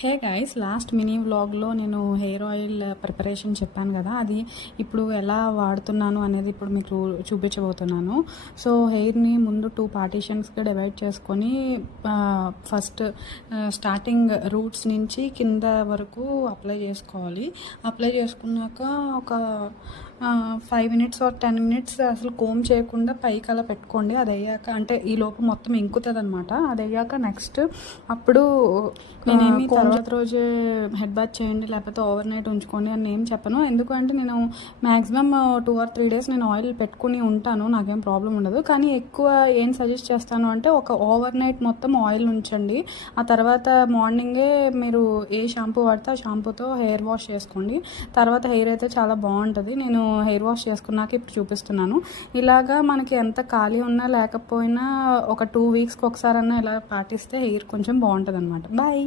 Hey guys, last mini వ్లాగ్లో నేను hair oil preparation చెప్పాను కదా, అది ఇప్పుడు ఎలా వాడుతున్నాను అనేది ఇప్పుడు మీకు చూపించబోతున్నాను. సో హెయిర్ని ముందు 2 పార్టీషన్స్గా డివైడ్ చేసుకొని ఫస్ట్ స్టార్టింగ్ రూట్స్ నుంచి కింద వరకు అప్లై చేసుకోవాలి. అప్లై చేసుకున్నాక ఒక 5 మినిట్స్ ఆర్ 10 మినిట్స్ అసలు కోమ్ చేయకుండా పైకి అలా పెట్టుకోండి. అది అయ్యాక అంటే ఈ లోపు మొత్తం ఇంకుతుంది అనమాట. అది అయ్యాక నెక్స్ట్ అప్పుడు నేనేమి తర్వాత రోజే హెడ్ బాత్ చేయండి లేకపోతే ఓవర్ నైట్ ఉంచుకోండి అని ఏం చెప్పను. ఎందుకంటే నేను మ్యాక్సిమం 2 or 3 days నేను ఆయిల్ పెట్టుకుని ఉంటాను, నాకేం ప్రాబ్లం ఉండదు. కానీ ఎక్కువ ఏం సజెస్ట్ చేస్తాను అంటే ఒక ఓవర్ నైట్ మొత్తం ఆయిల్ ఉంచండి. ఆ తర్వాత మార్నింగే మీరు ఏ షాంపూ వాడితే ఆ షాంపూతో హెయిర్ వాష్ చేసుకోండి. తర్వాత హెయిర్ అయితే చాలా బాగుంటుంది. నేను హెయిర్ వాష్ చేసుకున్నాక ఇప్పుడు చూపిస్తున్నాను. ఇలాగా మనకి ఎంత ఖాళీ ఉన్నా లేకపోయినా ఒక 2 weeksకి ఒకసారన్నా ఇలా పాటిస్తే హెయిర్ కొంచెం బాగుంటుంది అనమాట. బాయ్.